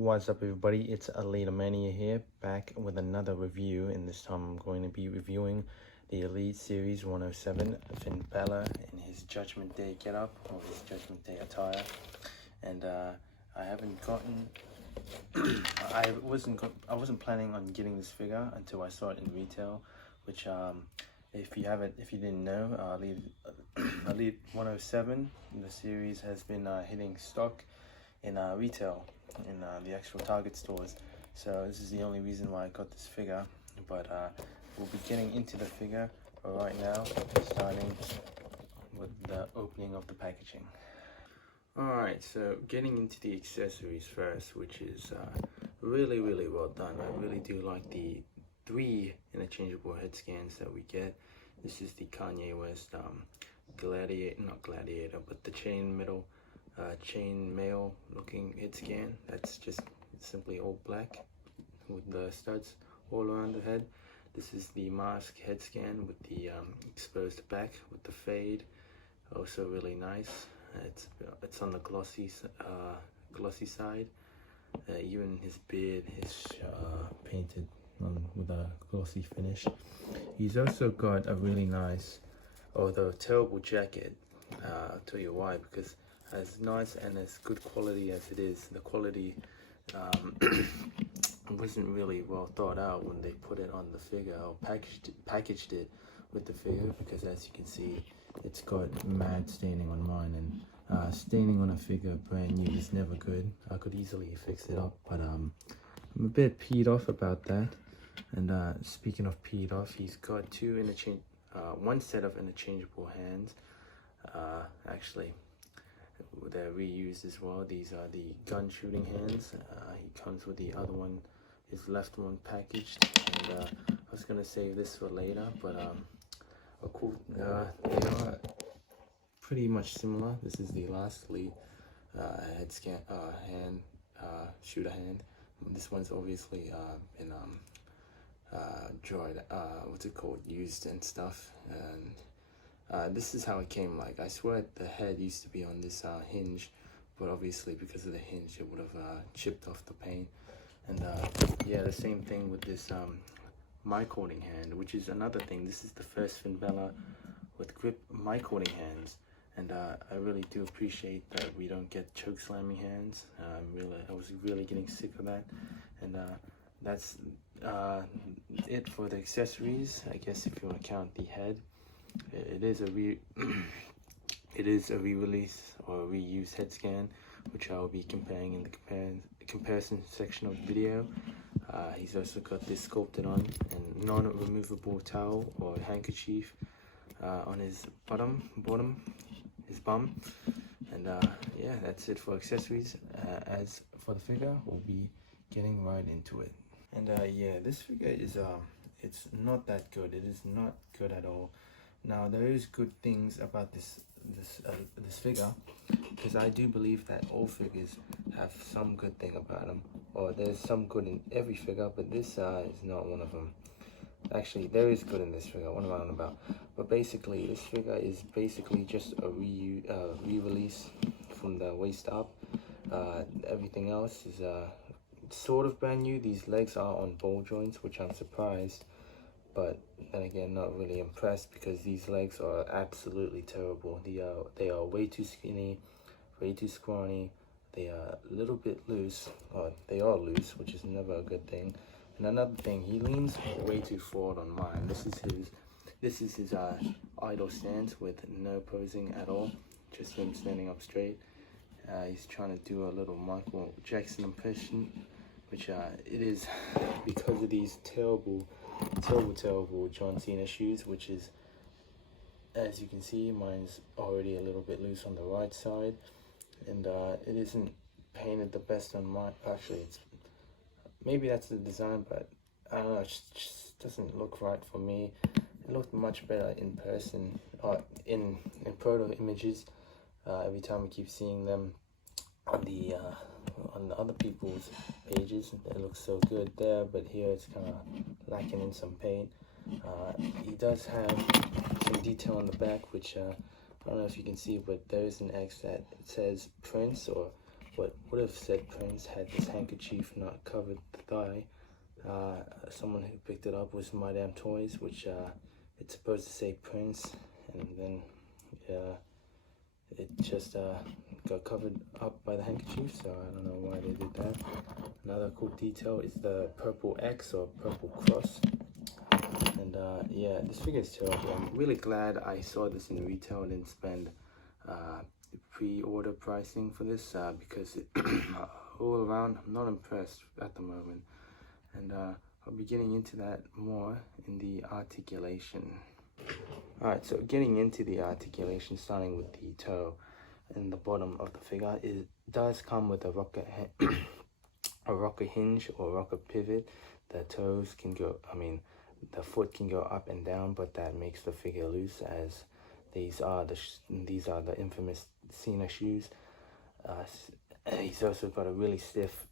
What's up, everybody? It's Elite Mania here, back with another review, and this time I'm going to be reviewing the Elite Series 107, Finn Balor in his Judgment Day getup, or his Judgment Day attire. And I haven't gotten, I wasn't planning on getting this figure until I saw it in retail, which if you didn't know, Elite 107, the series has been hitting stock in retail, in the actual Target stores. So this is the only reason why I got this figure, but we'll be getting into the figure right now, starting with the opening of the packaging. Alright, so getting into the accessories first, which is really well done. I really do like the 3 interchangeable head scans that we get. This is the Kanye West not gladiator, but the chain mail looking head scan. That's just simply all black with the studs all around the head. This is the mask head scan with the exposed back with the fade, also really nice. It's on the glossy side. Even his beard is painted with a glossy finish. He's also got a really nice, although terrible jacket. I'll tell you why, because as nice and as good quality as it is, the quality wasn't really well thought out when they put it on the figure or packaged it with the figure, because as you can see, it's got mad staining on mine, and staining on a figure brand new is never good. I could easily fix it up, but I'm a bit peed off about that. And speaking of peed off, he's got one set of interchangeable hands. Actually, they're reused as well. These are the gun shooting hands. He comes with the other one, his left one packaged, and I was gonna save this for later, but they are pretty much similar. This is the lastly head scan hand, shooter hand. This one's obviously been dried, used and stuff, and this is how it came. Like, I swear the head used to be on this hinge, but obviously because of the hinge it would have chipped off the paint. And yeah, the same thing with this mic holding hand, which is another thing. This is the first Finn Balor with grip mic holding hands, and I really do appreciate that we don't get choke slamming hands. I was really getting sick of that. And that's it for the accessories, I guess, if you want to count the head. It is a re-release or a reused head scan, which I will be comparing in the comparison section of the video. He's also got this sculpted on and non-removable towel or handkerchief on his bottom, his bum. And yeah, that's it for accessories. As for the figure, we'll be getting right into it. And yeah, this figure is it's not that good. It is not good at all. Now, there is good things about this figure, because I do believe that all figures have some good thing about them, or there's some good in every figure, but this is not one of them. Actually, there is good in this figure. What am I on about? But basically, this figure is basically just a re-release from the waist up. Everything else is sort of brand new. These legs are on ball joints, which I'm surprised, but then again, not really impressed, because these legs are absolutely terrible. They are way too skinny, way too scrawny. They are a little bit loose, or they are loose, which is never a good thing. And another thing, he leans way too forward on mine. This is his idle stance with no posing at all, just him standing up straight. He's trying to do a little Michael Jackson impression, which it is because of these terrible John Cena shoes, which is, as you can see, mine's already a little bit loose on the right side, and it isn't painted the best on mine. Actually, maybe that's the design, but I don't know, it just doesn't look right for me. It looked much better in person, in proto images. Every time I keep seeing them on the other people's pages, it looks so good there, but here it's kind of lacking in some paint. He does have some detail on the back, which I don't know if you can see, but there is an X that says Prince, or but would have said Prince had this handkerchief not covered the thigh. Someone who picked it up was My Damn Toys, which it's supposed to say Prince, and then it just got covered up by the handkerchief, so I don't know why they did that. Another cool detail is the purple X or purple cross. And yeah, this figure is terrible. I'm really glad I saw this in retail and didn't spend pre-order pricing for this because all around I'm not impressed at the moment. And I'll be getting into that more in the articulation. Alright, so getting into the articulation, starting with the toe and the bottom of the figure, it does come with a rocker hinge or rocker pivot. The toes can go, the foot can go up and down, but that makes the figure loose, as these are the infamous Cena shoes. He's also got a really stiff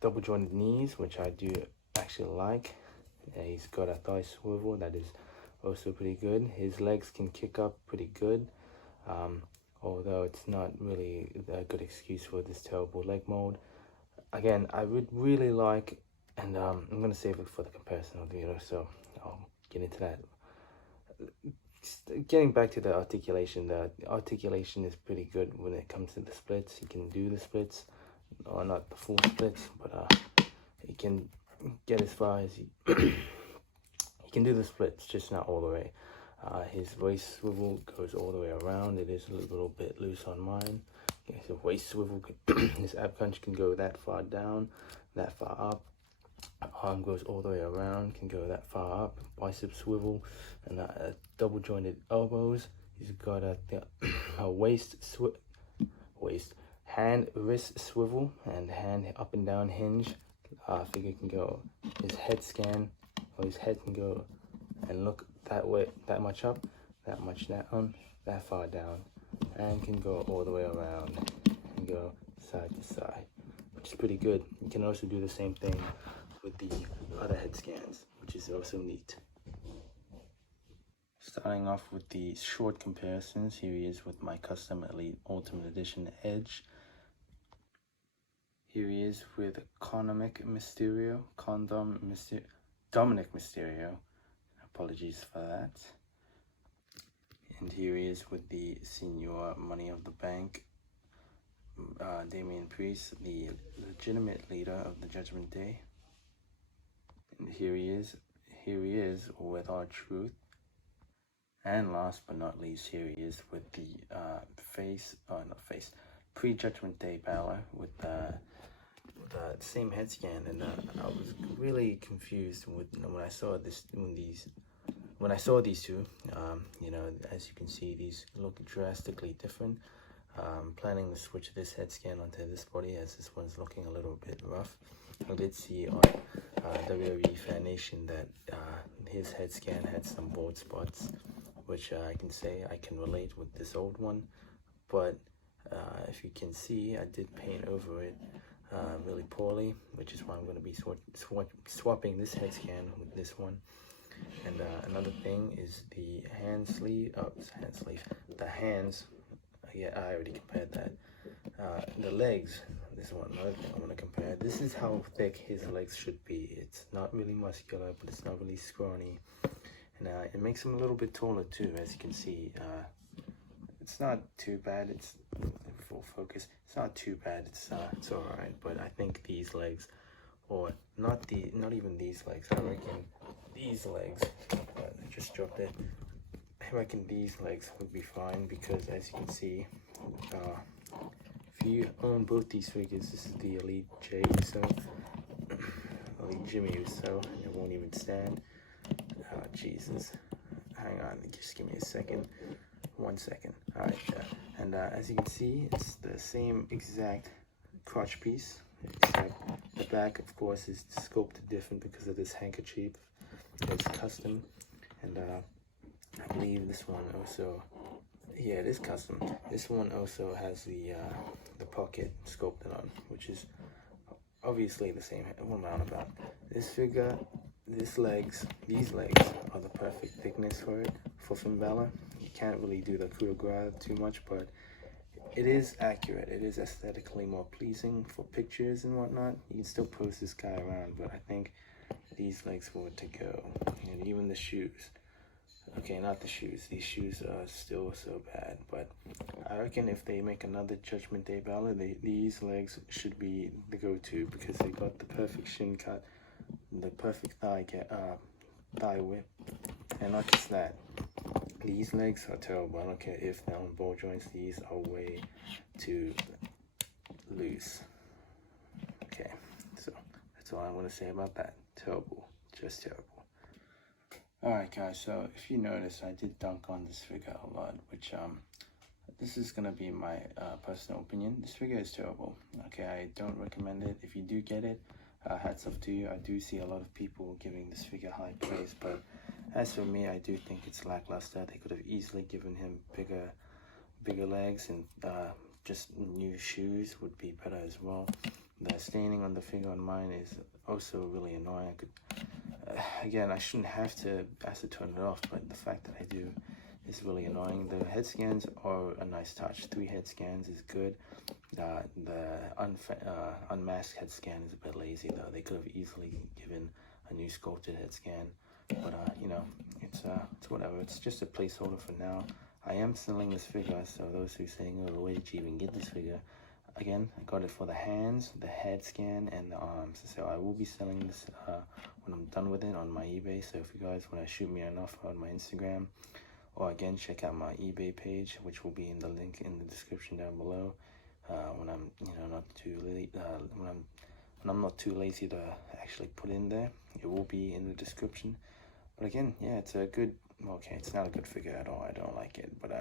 double jointed knees, which I do actually like. He's got a thigh swivel that is also pretty good. His legs can kick up pretty good, although it's not really a good excuse for this terrible leg mold. Again, I would really like, and I'm going to save it for the comparison of the video, so I'll get into that. Getting back to the articulation is pretty good when it comes to the splits. You can do the splits, or not the full splits, but you can get as far as you can do the splits, just not all the way. His waist swivel goes all the way around. It is a little bit loose on mine. His waist swivel, his ab crunch can go that far down, that far up. Arm goes all the way around, can go that far up. Bicep swivel, and double jointed elbows. He's got a hand wrist swivel and hand up and down hinge. Figure can go, his head scan, or his head can go and look that way, that much up, that much down, that far down, and can go all the way around and go side to side, which is pretty good. You can also do the same thing with the other head scans, which is also neat. Starting off with the short comparisons, here he is with my custom Elite Ultimate Edition Edge. Here he is with Dominic Mysterio. Apologies for that. And here he is with the Senior Money of the Bank, Damian Priest, the legitimate leader of the Judgment Day. And here he is with R-Truth. And last but not least, here he is with the pre-Judgment Day Balor with the same head scan. And I was really confused with when I saw these two. As you can see, these look drastically different. Planning to switch this head scan onto this body, as this one's looking a little bit rough. I did see on WWE Fan Nation that his head scan had some bald spots, which I can say I can relate with this old one. But if you can see, I did paint over it really poorly, which is why I'm going to be swapping this head scan with this one. And another thing is the the hands. Yeah, I already compared that. The legs, this one, another thing I want to compare. This is how thick his legs should be. It's not really muscular, but it's not really scrawny. And it makes him a little bit taller too, as you can see. It's not too bad. It's full focus. It's not too bad. It's alright. But I think these legs, or not even these legs. I reckon these legs. I just dropped it. I reckon these legs would be fine, because as you can see, if you own both these figures, this is the Elite Elite Jimmy Uso, and it won't even stand. Oh Jesus, hang on, just give me a second, 1 second. Alright, and as you can see, it's the same exact crotch piece, except the back, of course, is sculpted different because of this handkerchief. It's custom, and I believe this one also, yeah, it is custom. This one also has the pocket sculpted on, which is obviously the same amount about. This figure, these legs are the perfect thickness for it, for Finn Balor. You can't really do the coup de grace too much, but it is accurate. It is aesthetically more pleasing for pictures and whatnot. You can still post this guy around, but I think these legs were to go. And even the shoes. Okay, not the shoes. These shoes are still so bad, but I reckon if they make another Judgment Day Balor, these legs should be the go-to, because they got the perfect shin cut, the perfect thigh whip, and not just that. These legs are terrible. I don't care if they're on ball joints. These are way too loose. Okay, so that's all I want to say about that. Terrible, just terrible. Alright guys, so if you notice, I did dunk on this figure a lot, which this is gonna be my personal opinion. This figure is terrible. Okay, I don't recommend it. If you do get it, hats off to you. I do see a lot of people giving this figure high praise, but as for me, I do think it's lackluster. They could have easily given him bigger legs, and just new shoes would be better as well. The staining on the figure on mine is also really annoying. Again, I shouldn't have to turn it off, but the fact that I do is really annoying. The head scans are a nice touch. 3 head scans is good. The unmasked head scan is a bit lazy though. They could have easily given a new sculpted head scan, but you know, it's whatever. It's just a placeholder for now. I am selling this figure, so those who are saying, oh, where did you even get this figure? Again, I got it for the hands, the head scan, and the arms. So I will be selling this when I'm done with it on my eBay. So if you guys want to shoot me an offer on my Instagram, or again, check out my eBay page, which will be in the link in the description down below. When I'm, not too late, when I'm not too lazy to actually put in there, it will be in the description. But again, yeah, it's a good. Okay, it's not a good figure at all. I don't like it, but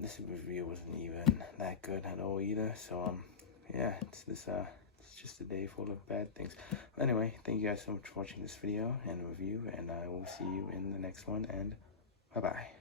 this review wasn't even that good at all either. So yeah, it's just a day full of bad things. But anyway, thank you guys so much for watching this video and review, and I will see you in the next one, and bye bye.